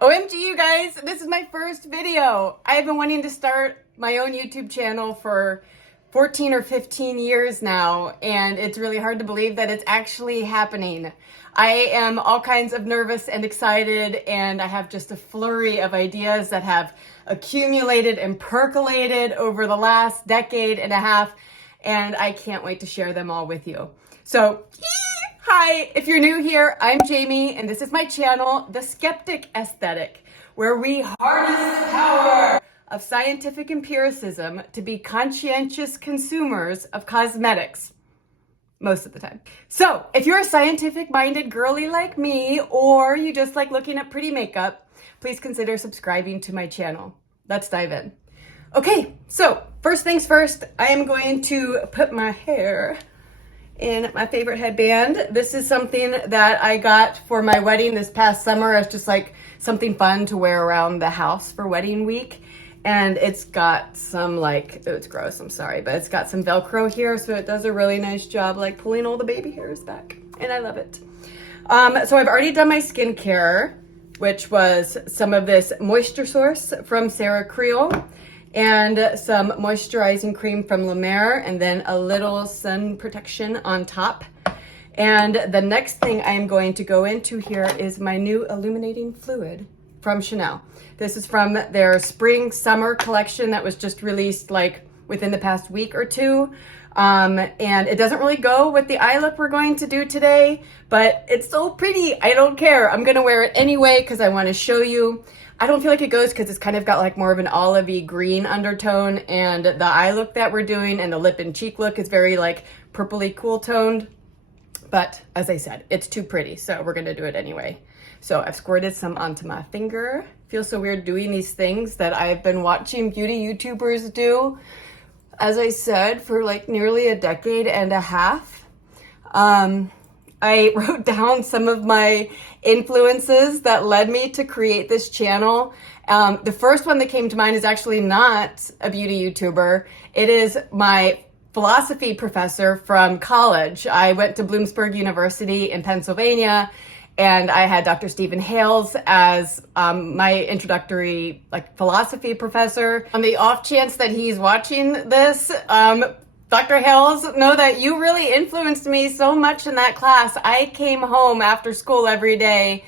OMG, you guys, this is my first video. I have been wanting to start my own YouTube channel for 14 or 15 years now, and it's really hard to believe that it's actually happening. I am all kinds of nervous and excited, and I have just a flurry of ideas that have accumulated and percolated over the last decade and a half, and I can't wait to share them all with you. So, hi, if you're new here, I'm Jamie, and this is my channel, The Skeptic Aesthetic, where we harness the power of scientific empiricism to be conscientious consumers of cosmetics, most of the time. So, if you're a scientific-minded girly like me, or you just like looking at pretty makeup, please consider subscribing to my channel. Let's dive in. Okay, so first things first, I am going to put my hair in my favorite headband. This is something that I got for my wedding this past summer. It's just like something fun to wear around the house for wedding week. And it's got some like, oh, it's gross, I'm sorry, but it's got some Velcro here, so it does a really nice job like pulling all the baby hairs back, and I love it. So I've already done my skincare, which was some of this moisture source from Sarah Creole, and some moisturizing cream from La Mer, and then a little sun protection on top. And the next thing I am going to go into here is my new illuminating fluid from Chanel. This is from their spring summer collection that was just released like within the past week or two. And it doesn't really go with the eye look we're going to do today, but it's so pretty. I don't care. I'm gonna wear it anyway because I want to show you. I don't feel like it goes because it's kind of got like more of an olivey green undertone, and the eye look that we're doing and the lip and cheek look is very like purpley cool toned. But as I said, it's too pretty, so we're gonna do it anyway. So I've squirted some onto my finger. Feels so weird doing these things that I've been watching beauty YouTubers do, as I said, for like nearly a decade and a half. I wrote down some of my influences that led me to create this channel. The first one that came to mind is actually not a beauty YouTuber. It is my philosophy professor from college. I went to Bloomsburg University in Pennsylvania, and I had Dr. Stephen Hales as my introductory like philosophy professor. On the off chance that he's watching this, Dr. Hales, know that you really influenced me so much in that class. I came home after school every day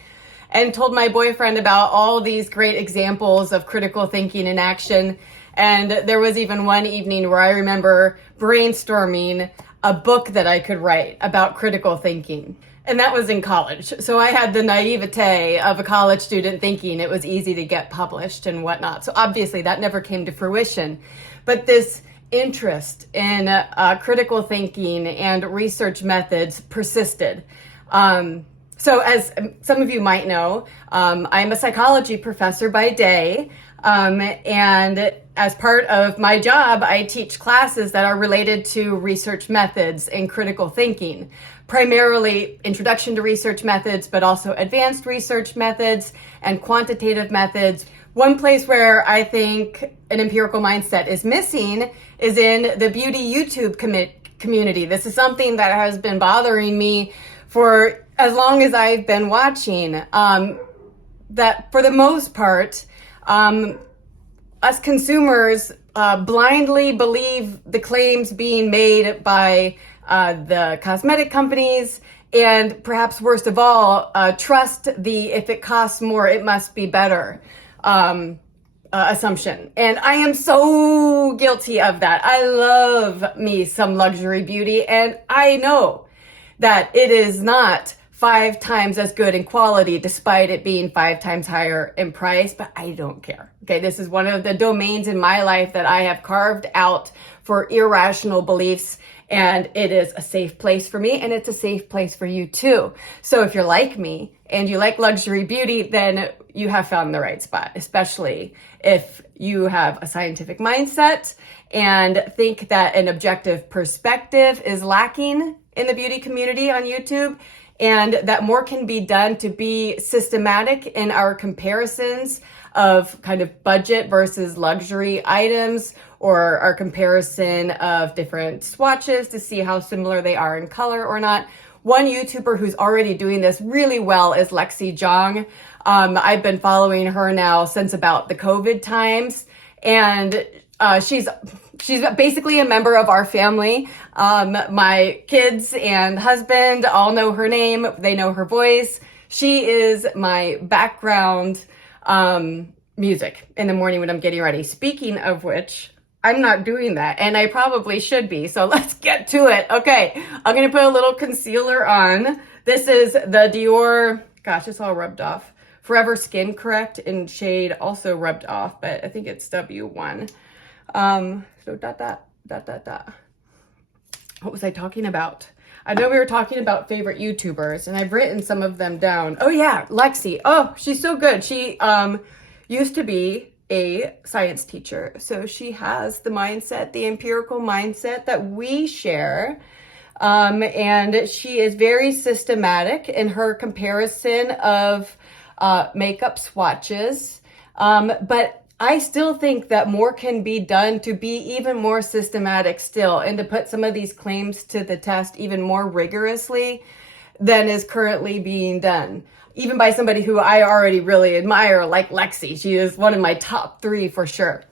and told my boyfriend about all these great examples of critical thinking in action. And there was even one evening where I remember brainstorming a book that I could write about critical thinking. And that was in college. So I had the naivete of a college student thinking it was easy to get published and whatnot. So obviously that never came to fruition. But this interest in critical thinking and research methods persisted. So as some of you might know, I'm a psychology professor by day. And as part of my job, I teach classes that are related to research methods and critical thinking, primarily introduction to research methods, but also advanced research methods and quantitative methods. One place where I think an empirical mindset is missing is in the beauty YouTube community. This is something that has been bothering me for as long as I've been watching. That for the most part, us consumers blindly believe the claims being made by the cosmetic companies, and perhaps worst of all, trust the if it costs more, it must be better assumption. And I am so guilty of that. I love me some luxury beauty, and I know that it is not 5 times as good in quality despite it being 5 times higher in price, but I don't care. Okay, this is one of the domains in my life that I have carved out for irrational beliefs, and it is a safe place for me, and it's a safe place for you too. So if you're like me and you like luxury beauty, then you have found the right spot, especially if you have a scientific mindset and think that an objective perspective is lacking in the beauty community on YouTube, and that more can be done to be systematic in our comparisons of kind of budget versus luxury items, or our comparison of different swatches to see how similar they are in color or not. One YouTuber who's already doing this really well is Lexi Zhang. I've been following her now since about the COVID times, and she's basically a member of our family. My kids and husband all know her name. They know her voice. She is my background music in the morning when I'm getting ready. Speaking of which, I'm not doing that, and I probably should be. So let's get to it. Okay, I'm gonna put a little concealer on. This is the Dior, gosh, it's all rubbed off. Forever Skin Correct in shade also rubbed off, but I think it's W1. So what was I talking about? I know we were talking about favorite YouTubers, and I've written some of them down. Oh yeah, Lexi. Oh, she's so good. She used to be a science teacher, so she has the mindset, the empirical mindset that we share. And she is very systematic in her comparison of makeup swatches. But I still think that more can be done to be even more systematic still, and to put some of these claims to the test even more rigorously than is currently being done. Even by somebody who I already really admire, like Lexi. She is one of my top 3 for sure.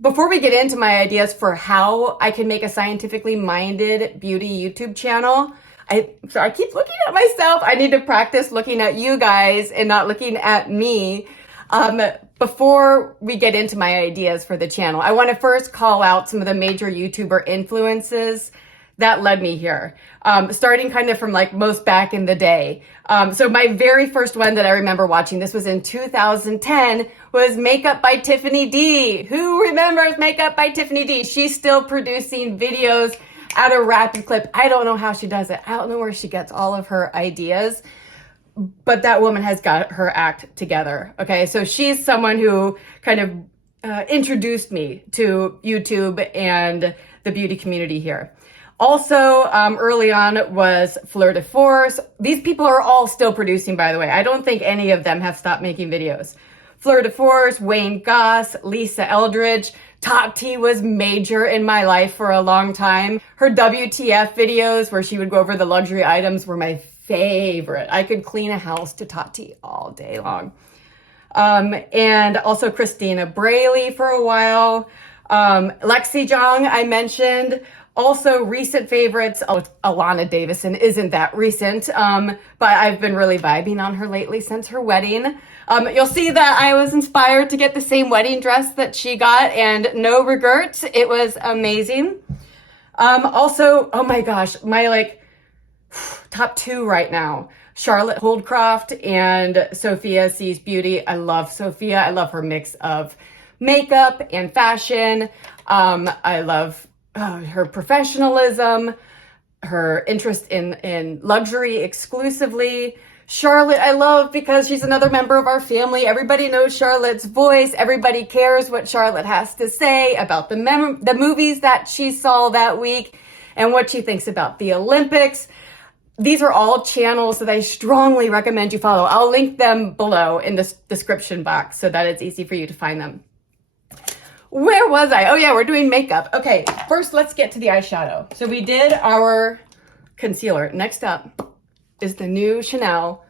Before we get into my ideas for how I can make a scientifically minded beauty YouTube channel, I keep looking at myself. I need to practice looking at you guys and not looking at me. Before we get into my ideas for the channel, I want to first call out some of the major YouTuber influences that led me here, starting kind of from like most back in the day. So my very first one that I remember watching, this was in 2010, was Makeup by Tiffany D. Who remembers Makeup by Tiffany D? She's still producing videos at a rapid clip. I don't know how she does it. I don't know where she gets all of her ideas, but that woman has got her act together. Okay, so she's someone who kind of introduced me to YouTube and the beauty community here. Also, early on was Fleur de Force. These people are all still producing, by the way. I don't think any of them have stopped making videos. Fleur de Force, Wayne Goss, Lisa Eldridge. Top T was major in my life for a long time. Her WTF videos where she would go over the luxury items were my favorite. I could clean a house to Top T all day long. And also Christina Braley for a while. Lexi Zhang, I mentioned. Also, recent favorites, Alana Davison isn't that recent, but I've been really vibing on her lately since her wedding. You'll see that I was inspired to get the same wedding dress that she got, and no regrets. It was amazing. Also, oh my gosh, my top 2 right now, Charlotte Holdcroft and Sophia Sees Beauty. I love Sophia. I love her mix of makeup and fashion. I love her professionalism, her interest in luxury exclusively. Charlotte, I love because she's another member of our family. Everybody knows Charlotte's voice. Everybody cares what Charlotte has to say about the movies that she saw that week and what she thinks about the Olympics. These are all channels that I strongly recommend you follow. I'll link them below in the description box so that it's easy for you to find them. Where was I? Oh yeah, we're doing makeup. Okay, first let's get to the eyeshadow. So we did our concealer. Next up is the new Chanel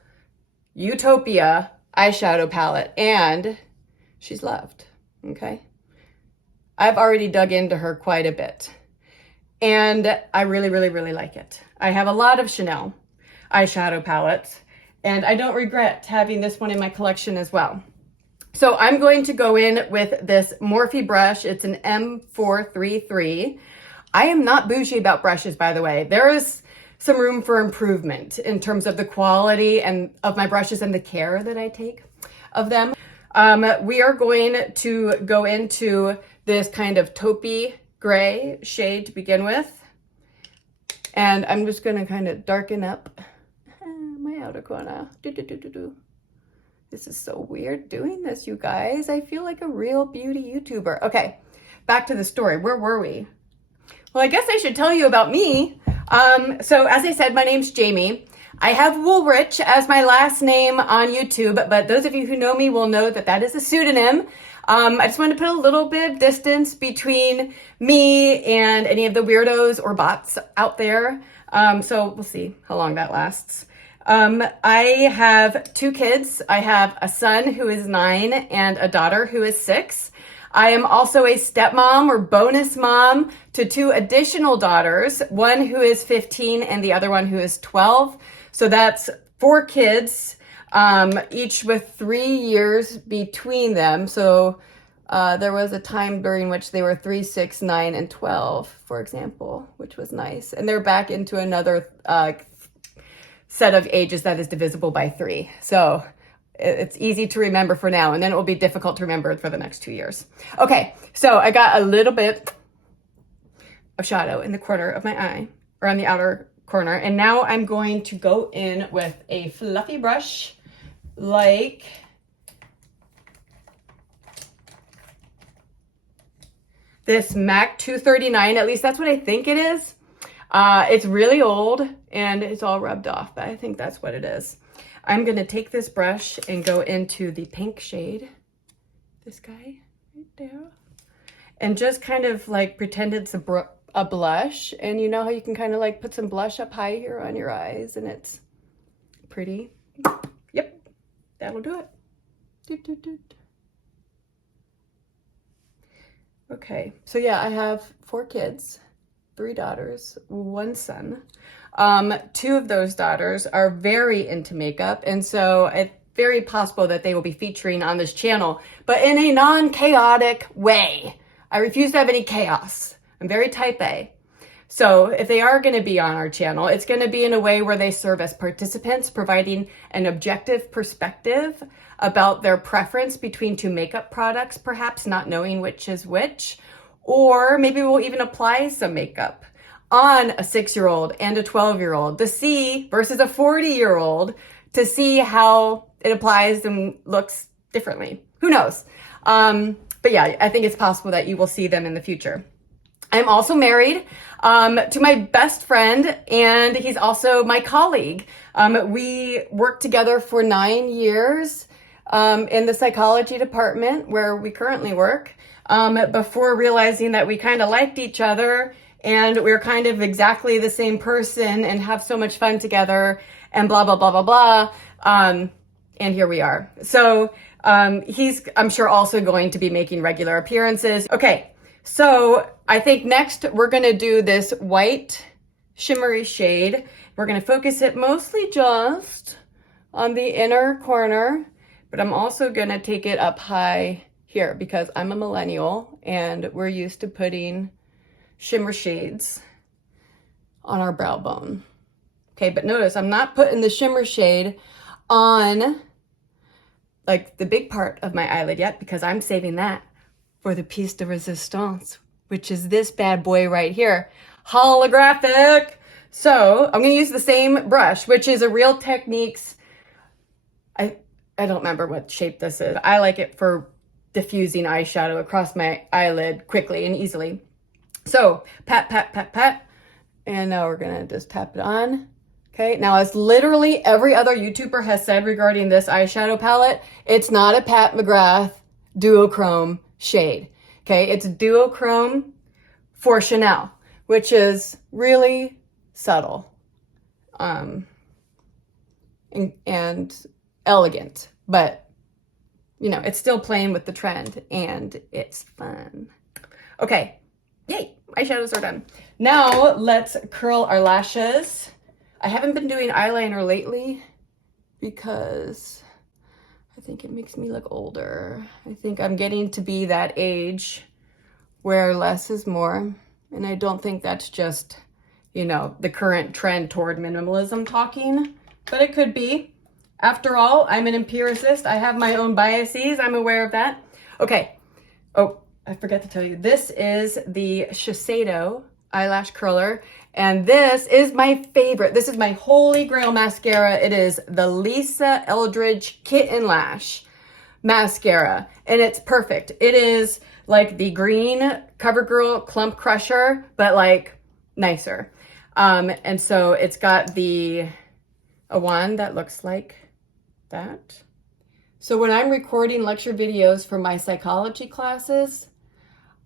Utopia eyeshadow palette, and she's loved, okay? I've already dug into her quite a bit, and I really, really, really like it. I have a lot of Chanel eyeshadow palettes, and I don't regret having this one in my collection as well. So I'm going to go in with this Morphe brush. It's an M433. I am not bougie about brushes, by the way. There is some room for improvement in terms of the quality and of my brushes and the care that I take of them. We are going to go into this kind of taupey gray shade to begin with. And I'm just going to kind of darken up my outer corner. This is so weird doing this, you guys. I feel like a real beauty YouTuber. Okay, back to the story. Where were we? Well, I guess I should tell you about me. So as I said, my name's Jamie. I have Woolrich as my last name on YouTube, but those of you who know me will know that that is a pseudonym. I just wanted to put a little bit of distance between me and any of the weirdos or bots out there. So we'll see how long that lasts. I have 2 kids. I have a son who is 9 and a daughter who is 6. I am also a stepmom or bonus mom to 2 additional daughters, one who is 15 and the other one who is 12. So that's 4 kids, each with 3 years between them. So there was a time during which they were 3, 6, 9, and 12, for example, which was nice. And they're back into another set of ages that is divisible by 3. So it's easy to remember for now, and then it will be difficult to remember for the next 2 years. Okay, so I got a little bit of shadow in the corner of my eye, or on the outer corner, and now I'm going to go in with a fluffy brush like this MAC 239, at least that's what I think it is. It's really old and it's all rubbed off, but I think that's what it is. I'm going to take this brush and go into the pink shade, this guy right there, and just kind of like pretend it's a blush. And you know how you can kind of like put some blush up high here on your eyes and it's pretty? Yep, that'll do it. Doot, doot, doot. Okay, so yeah, I have 4 kids, 3 daughters, 1 son. 2 of those daughters are very into makeup, and so it's very possible that they will be featuring on this channel, but in a non-chaotic way. I refuse to have any chaos. I'm very type A. So if they are going to be on our channel, it's going to be in a way where they serve as participants, providing an objective perspective about their preference between 2 makeup products, perhaps not knowing which is which, or maybe we'll even apply some makeup on a 6-year-old and a 12-year-old to see, versus a 40-year-old, to see how it applies and looks differently. Who knows? But yeah, I think it's possible that you will see them in the future. I'm also married to my best friend, and he's also my colleague. We worked together for 9 years in the psychology department where we currently work, before realizing that we kind of liked each other and we're kind of exactly the same person and have so much fun together and blah, blah, blah, blah, blah. And here we are. So he's, I'm sure, also going to be making regular appearances. Okay, so I think next we're going to do this white shimmery shade. We're going to focus it mostly just on the inner corner, but I'm also going to take it up high here because I'm a millennial and we're used to putting shimmer shades on our brow bone. Okay, but notice I'm not putting the shimmer shade on like the big part of my eyelid yet because I'm saving that for the piece de resistance, which is this bad boy right here, holographic. So I'm going to use the same brush, which is a Real Techniques. I don't remember what shape this is. I like it for diffusing eyeshadow across my eyelid quickly and easily. So pat, pat, pat, pat. And now we're going to just tap it on. Okay, now as literally every other YouTuber has said regarding this eyeshadow palette, it's not a Pat McGrath duochrome shade. Okay, it's duochrome for Chanel, which is really subtle and elegant, but you know, it's still playing with the trend and it's fun. Okay, yay, eyeshadows are done. Now let's curl our lashes. I haven't been doing eyeliner lately because I think it makes me look older. I think I'm getting to be that age where less is more. And I don't think that's just, you know, the current trend toward minimalism talking, but it could be. After all, I'm an empiricist. I have my own biases. I'm aware of that. Okay. Oh, I forgot to tell you. This is the Shiseido eyelash curler. And this is my favorite. This is my holy grail mascara. It is the Lisa Eldridge Kitten Lash mascara. And it's perfect. It is like the green CoverGirl Clump Crusher, but like nicer. And so it's got a wand that looks like that. So when I'm recording lecture videos for my psychology classes,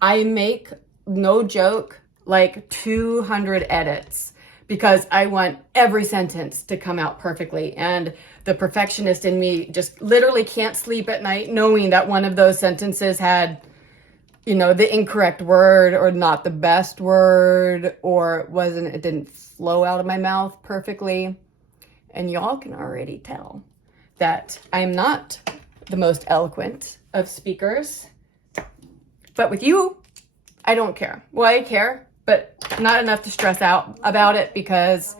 I make, no joke, like 200 edits because I want every sentence to come out perfectly. And the perfectionist in me just literally can't sleep at night knowing that one of those sentences had, you know, the incorrect word or not the best word, or it didn't flow out of my mouth perfectly. And y'all can already tell that I'm not the most eloquent of speakers. But with you, I don't care. Well, I care, but not enough to stress out about it, because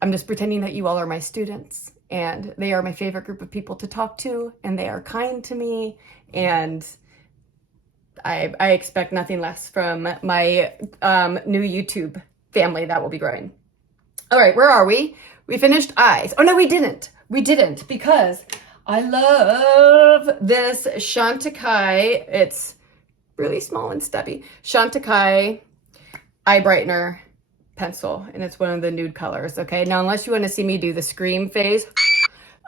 I'm just pretending that you all are my students and they are my favorite group of people to talk to, and they are kind to me, and I expect nothing less from my new YouTube family that will be growing. All right, where are we? We finished eyes. Oh no, we didn't. We didn't, because I love this Chantecaille. It's really small and stubby. Chantecaille eye brightener pencil, and it's one of the nude colors. Okay, now unless you want to see me do the scream phase,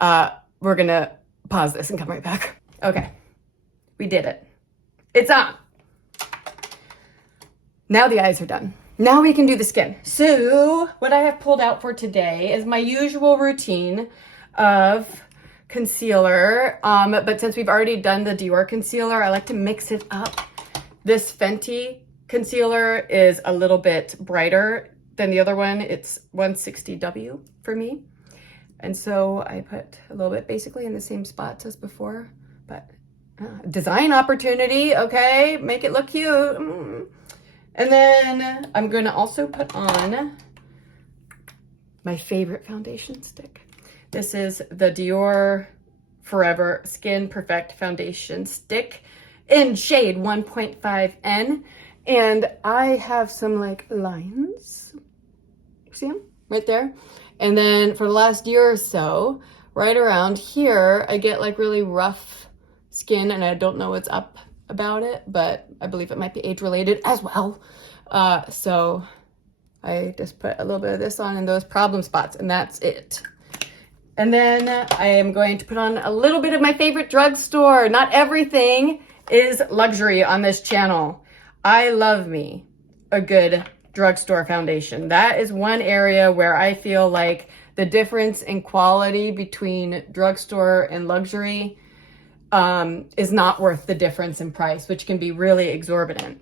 we're gonna pause this and come right back. Okay, we did it. It's on. Now the eyes are done. Now we can do the skin. So what I have pulled out for today is my usual routine of concealer, but since we've already done the Dior concealer, I like to mix it up. This Fenty concealer is a little bit brighter than the other one. It's 160W for me. And so I put a little bit basically in the same spots as before, but design opportunity, okay? Make it look cute. And then I'm gonna also put on my favorite foundation stick. This is the Dior Forever Skin Perfect Foundation Stick in shade 1.5N. And I have some like lines, see them right there? And then for the last year or so, right around here, I get like really rough skin, and I don't know what's up about it, but I believe it might be age related as well. So I just put a little bit of this on in those problem spots, and that's it. And then I am going to put on a little bit of my favorite drugstore. Not everything is luxury on this channel. I love me a good drugstore foundation. That is one area where I feel like the difference in quality between drugstore and luxury is not worth the difference in price, which can be really exorbitant.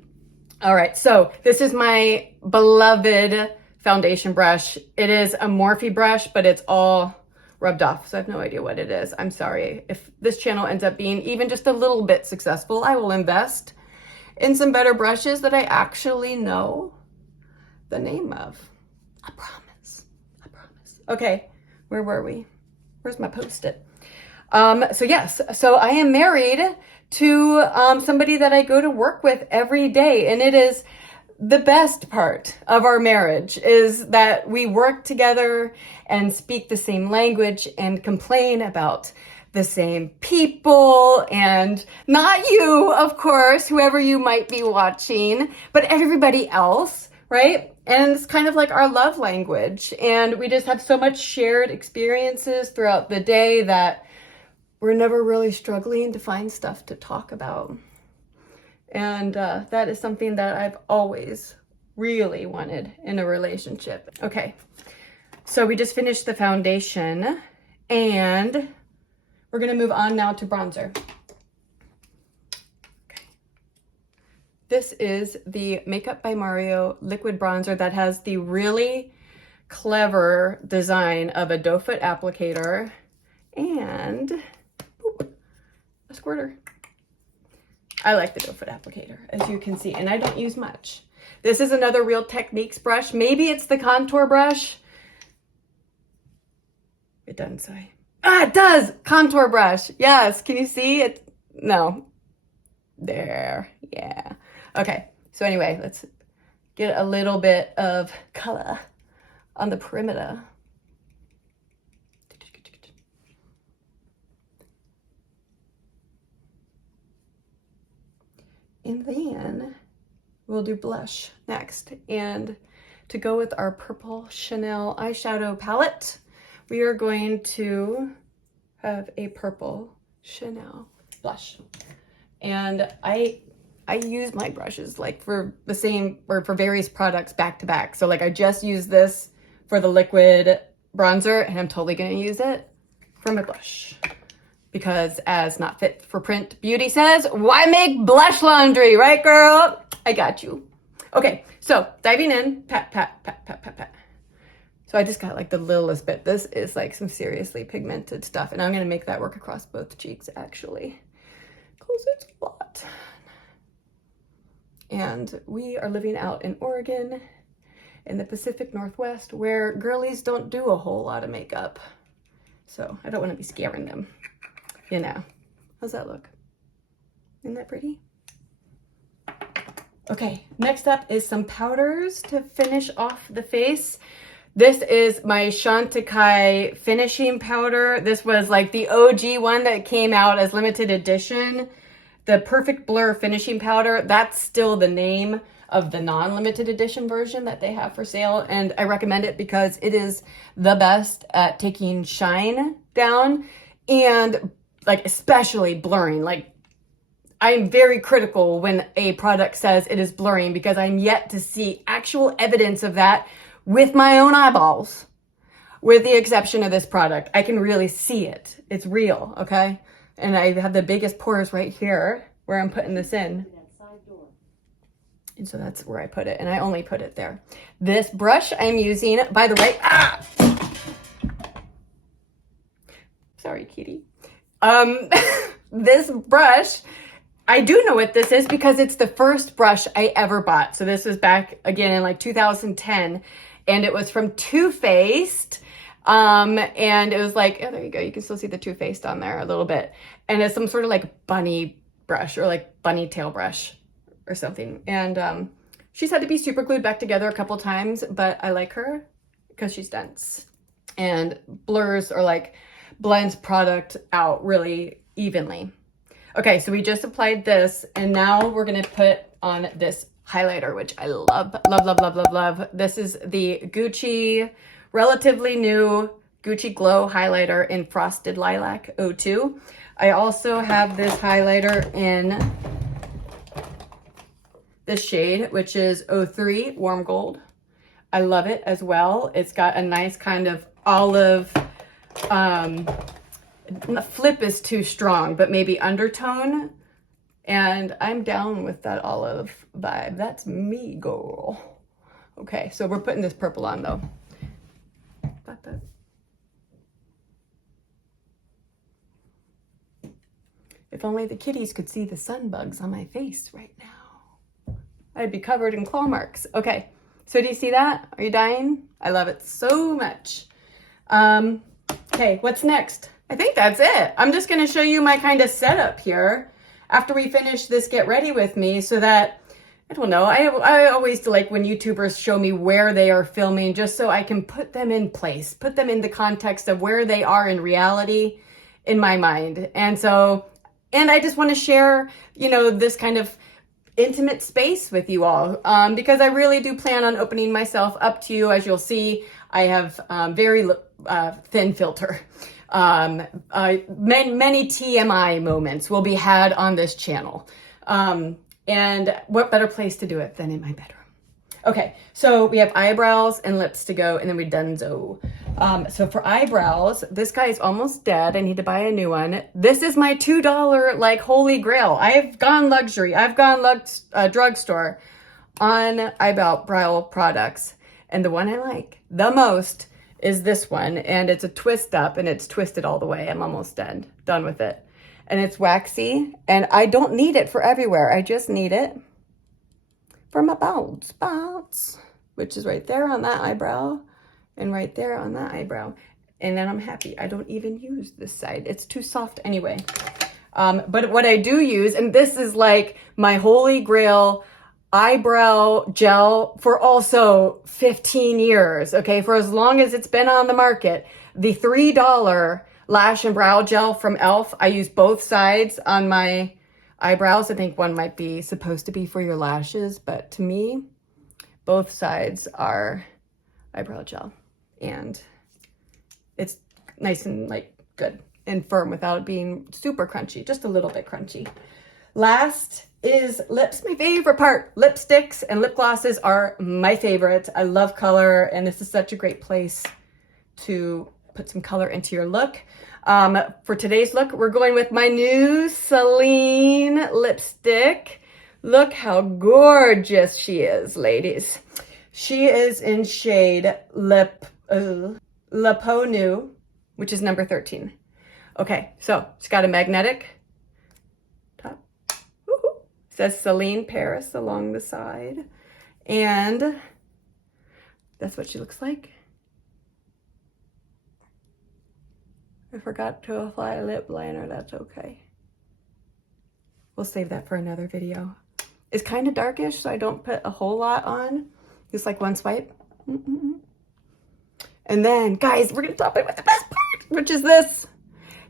All right, so this is my beloved foundation brush. It is a Morphe brush, but it's all rubbed off, so I have no idea what it is. I'm sorry. If this channel ends up being even just a little bit successful, I will invest in some better brushes that I actually know the name of. I promise. I promise. Okay, where were we? Where's my Post-it? So yes, so I am married to somebody that I go to work with every day, and it is the best part of our marriage is that we work together and speak the same language and complain about the same people, and not you, of course, whoever you might be watching, but everybody else, right? And it's kind of like our love language, and we just have so much shared experiences throughout the day that we're never really struggling to find stuff to talk about. And that is something that I've always really wanted in a relationship. Okay, so we just finished the foundation, and we're gonna move on now to bronzer. Okay. This is the Makeup by Mario liquid bronzer that has the really clever design of a doe foot applicator and a squirter. I like the doe foot applicator, as you can see, and I don't use much. This is another Real Techniques brush. Maybe it's the contour brush. It doesn't say. Ah, it does! Contour brush. Yes, can you see it? No. There, yeah. Okay, so anyway, let's get a little bit of color on the perimeter. And then we'll do blush next. And to go with our purple Chanel eyeshadow palette, we are going to have a purple Chanel blush. And I use my brushes like for the same, or for various products back to back. So like I just used this for the liquid bronzer, and I'm totally gonna use it for my blush. Because as Not Fit for Print Beauty says, why make blush laundry, right girl? I got you. Okay, so diving in, pat, pat, pat, pat, pat, pat. So I just got like the littlest bit. This is like some seriously pigmented stuff, and I'm gonna make that work across both cheeks actually, because it's a lot. And we are living out in Oregon in the Pacific Northwest where girlies don't do a whole lot of makeup. So I don't want to be scaring them, you know. How's that look? Isn't that pretty? Okay, next up is some powders to finish off the face. This is my Chantecaille finishing powder. This was like the OG one that came out as limited edition. The Perfect Blur finishing powder, that's still the name of the non-limited edition version that they have for sale. And I recommend it because it is the best at taking shine down and like especially blurring. Like I'm very critical when a product says it is blurring because I'm yet to see actual evidence of that with my own eyeballs. With the exception of this product, I can really see it. It's real, okay? And I have the biggest pores right here where I'm putting this in. And so that's where I put it. And I only put it there. This brush I'm using, by the way, sorry, kitty. This brush, I do know what this is because it's the first brush I ever bought. So this was back again in like 2010. And it was from Too Faced. And it was like, oh, there you go. You can still see the Too Faced on there a little bit. And it's some sort of like bunny brush or like bunny tail brush or something. And she's had to be super glued back together a couple times, but I like her because she's dense and blurs or like blends product out really evenly. Okay, so we just applied this and now we're gonna put on this highlighter, which I love, love, love, love, love, love. This is the Gucci, relatively new Gucci Glow highlighter in Frosted Lilac 02. I also have this highlighter in this shade, which is 03 Warm Gold. I love it as well. It's got a nice kind of olive, flip is too strong, but maybe undertone. And I'm down with that olive vibe. That's me, girl. Okay, so we're putting this purple on though. If only the kitties could see the sun bugs on my face right now. I'd be covered in claw marks. Okay, so do you see that? Are you dying? I love it so much. Okay, what's next? I think that's it. I'm just gonna show you my kind of setup here after we finish this Get Ready With Me so that, I don't know, I always like when YouTubers show me where they are filming just so I can put them in place, put them in the context of where they are in reality in my mind. And so, and I just want to share, you know, this kind of intimate space with you all because I really do plan on opening myself up to you. As you'll see, I have very thin filter. Many TMI moments will be had on this channel. And what better place to do it than in my bedroom? Okay, so we have eyebrows and lips to go, and then we're donezo. So for eyebrows, this guy is almost dead. I need to buy a new one. This is my $2 like holy grail. I've gone luxury. I've gone drugstore on eyebrow products. And the one I like the most is this one. And it's a twist up and it's twisted all the way. I'm almost done with it. And it's waxy and I don't need it for everywhere. I just need it for my bald spots, which is right there on that eyebrow and right there on that eyebrow. And then I'm happy. I don't even use this side. It's too soft anyway. But what I do use, and this is like my holy grail eyebrow gel for also 15 years, okay? For as long as it's been on the market, the $3 lash and brow gel from e.l.f. I use both sides on my eyebrows. I think one might be supposed to be for your lashes, but to me, both sides are eyebrow gel. And it's nice and like good and firm without being super crunchy, just a little bit crunchy. Last is lips, my favorite part. Lipsticks and lip glosses are my favorite. I love color, and this is such a great place to put some color into your look. For today's look, we're going with my new Celine lipstick. Look how gorgeous she is, ladies. She is in shade Le Peau Nude, which is number 13. Okay, so it's got a magnetic top. Woo-hoo. It says Celine Paris along the side. And that's what she looks like. I forgot to apply a lip liner, that's okay. We'll save that for another video. It's kind of darkish, so I don't put a whole lot on. Just like one swipe. And then, guys, we're gonna top it with the best part, which is this.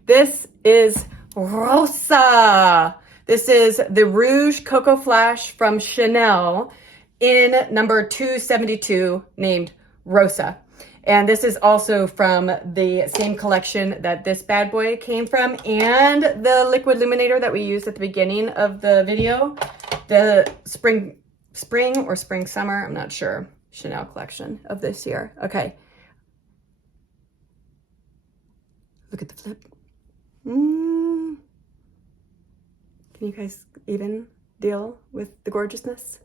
This is Rosa. This is the Rouge Coco Flash from Chanel in number 272, named Rosa. And this is also from the same collection that this bad boy came from, and the liquid illuminator that we used at the beginning of the video, the spring or spring summer, I'm not sure, Chanel collection of this year. Okay. Look at the flip. Can you guys even deal with the gorgeousness?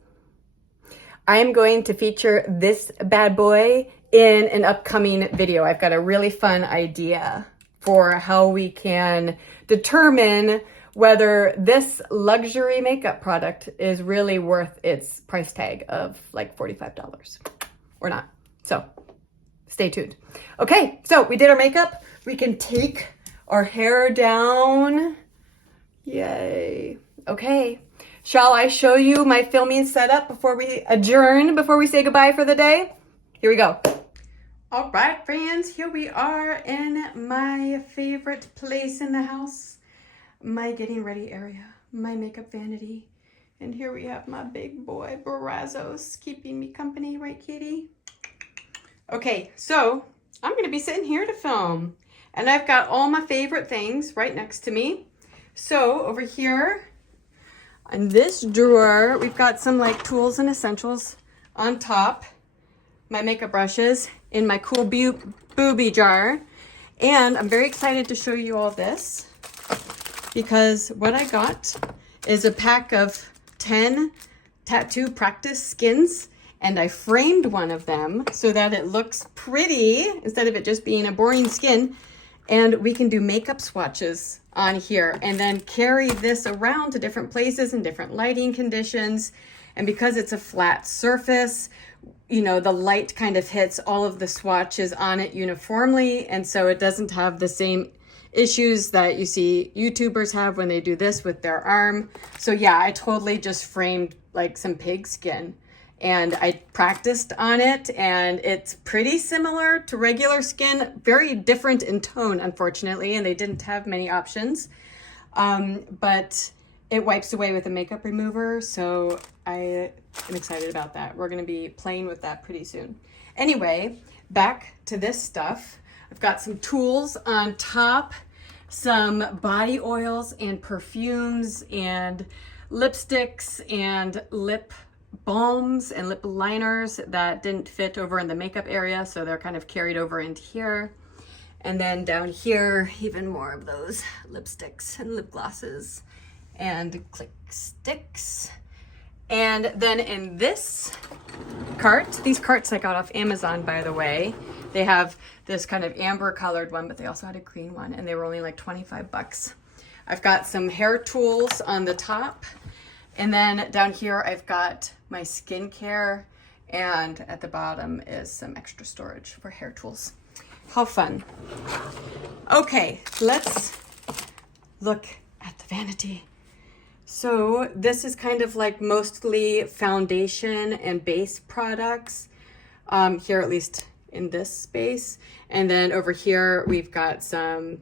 I am going to feature this bad boy in an upcoming video. I've got a really fun idea for how we can determine whether this luxury makeup product is really worth its price tag of like $45 or not. So stay tuned. Okay, so we did our makeup. We can take our hair down. Yay. Okay. Shall I show you my filming setup before we adjourn, before we say goodbye for the day? Here we go. All right, friends, here we are in my favorite place in the house, my getting ready area, my makeup vanity. And here we have my big boy, Brazos, keeping me company, right, kitty? Okay, so I'm gonna be sitting here to film, and I've got all my favorite things right next to me. So over here, in this drawer, we've got some like tools and essentials on top. My makeup brushes in my cool booby jar. And I'm very excited to show you all this because what I got is a pack of 10 tattoo practice skins, and I framed one of them so that it looks pretty instead of it just being a boring skin. And we can do makeup swatches on here and then carry this around to different places and different lighting conditions. And because it's a flat surface, you know, the light kind of hits all of the swatches on it uniformly. And so it doesn't have the same issues that you see YouTubers have when they do this with their arm. So yeah, I totally just framed like some pig skin. And I practiced on it, and it's pretty similar to regular skin, very different in tone, unfortunately, and they didn't have many options. But it wipes away with a makeup remover, so I am excited about that. We're gonna be playing with that pretty soon. Anyway, back to this stuff. I've got some tools on top, some body oils and perfumes and lipsticks and lip balms and lip liners that didn't fit over in the makeup area, so they're kind of carried over into here. And then down here, even more of those lipsticks and lip glosses and click sticks. And then in this cart, these carts I got off Amazon, by the way, they have this kind of amber colored one, but they also had a green one, and they were only like 25 bucks. I've got some hair tools on the top. And then down here, I've got my skincare, and at the bottom is some extra storage for hair tools. How fun. Okay, let's look at the vanity. So this is kind of like mostly foundation and base products, here at least in this space. And then over here, we've got some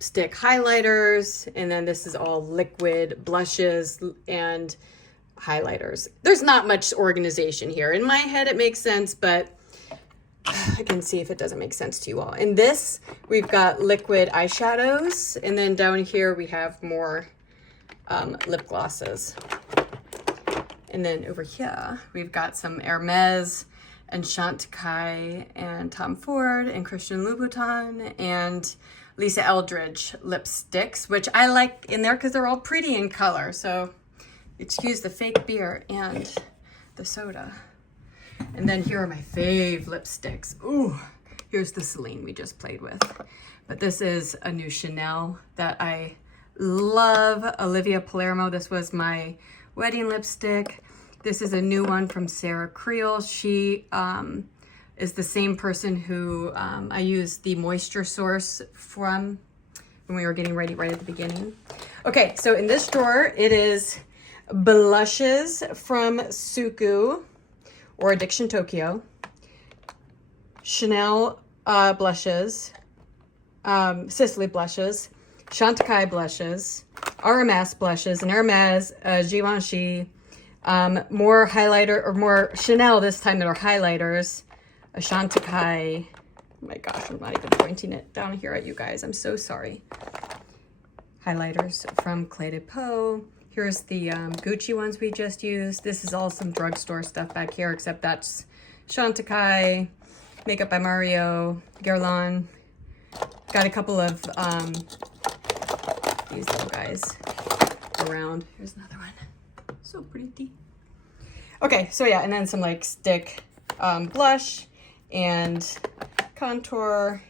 stick highlighters, and then this is all liquid blushes and highlighters. There's not much organization here. In my head, it makes sense, but I can see if it doesn't make sense to you all. In this, we've got liquid eyeshadows, and then down here we have more lip glosses. And then over here, we've got some Hermes and Chantecaille and Tom Ford and Christian Louboutin and Lisa Eldridge lipsticks, which I like in there because they're all pretty in color. So excuse the fake beer and the soda. And then here are my fave lipsticks. Ooh, here's the Celine we just played with. But this is a new Chanel that I love, Olivia Palermo. This was my wedding lipstick. This is a new one from Sarah Creel. She is the same person who I used the moisture source from when we were getting ready right at the beginning. Okay, so in this drawer, it is blushes from Suku or Addiction Tokyo, Chanel blushes, Sicily blushes, Chantecaille blushes, Hermes blushes, and Hermes Givenchy, more highlighter, or more Chanel this time that are highlighters, a Chantecaille, oh my gosh, I'm not even pointing it down here at you guys, I'm so sorry. Highlighters from Clé de Peau. Here's the Gucci ones we just used. This is all some drugstore stuff back here, except that's Chantecaille, Makeup by Mario, Guerlain. Got a couple of these little guys around. Here's another one. So pretty. Okay, so yeah, and then some like stick blush and contour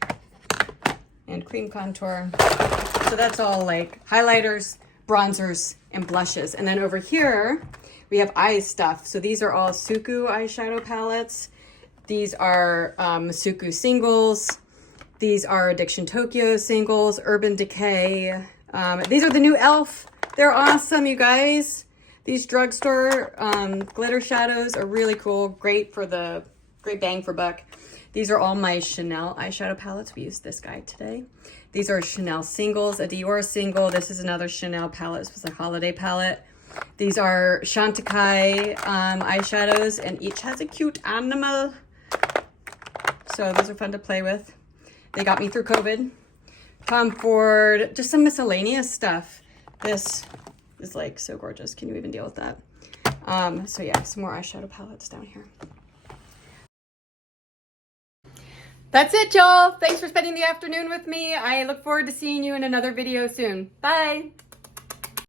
and cream contour. So that's all like highlighters, bronzers, and blushes. And then over here, we have eye stuff. So these are all Suku eyeshadow palettes. These are Suku singles. These are Addiction Tokyo singles, Urban Decay. These are the new e.l.f. They're awesome, you guys. These drugstore glitter shadows are really cool. Great bang for buck. These are all my Chanel eyeshadow palettes. We used this guy today. These are Chanel singles, a Dior single. This is another Chanel palette. This was a holiday palette. These are Chantecaille eyeshadows, and each has a cute animal. So those are fun to play with. They got me through COVID. Tom Ford, just some miscellaneous stuff. This is like so gorgeous. Can you even deal with that? So yeah, some more eyeshadow palettes down here. That's it, y'all. Thanks for spending the afternoon with me. I look forward to seeing you in another video soon. Bye.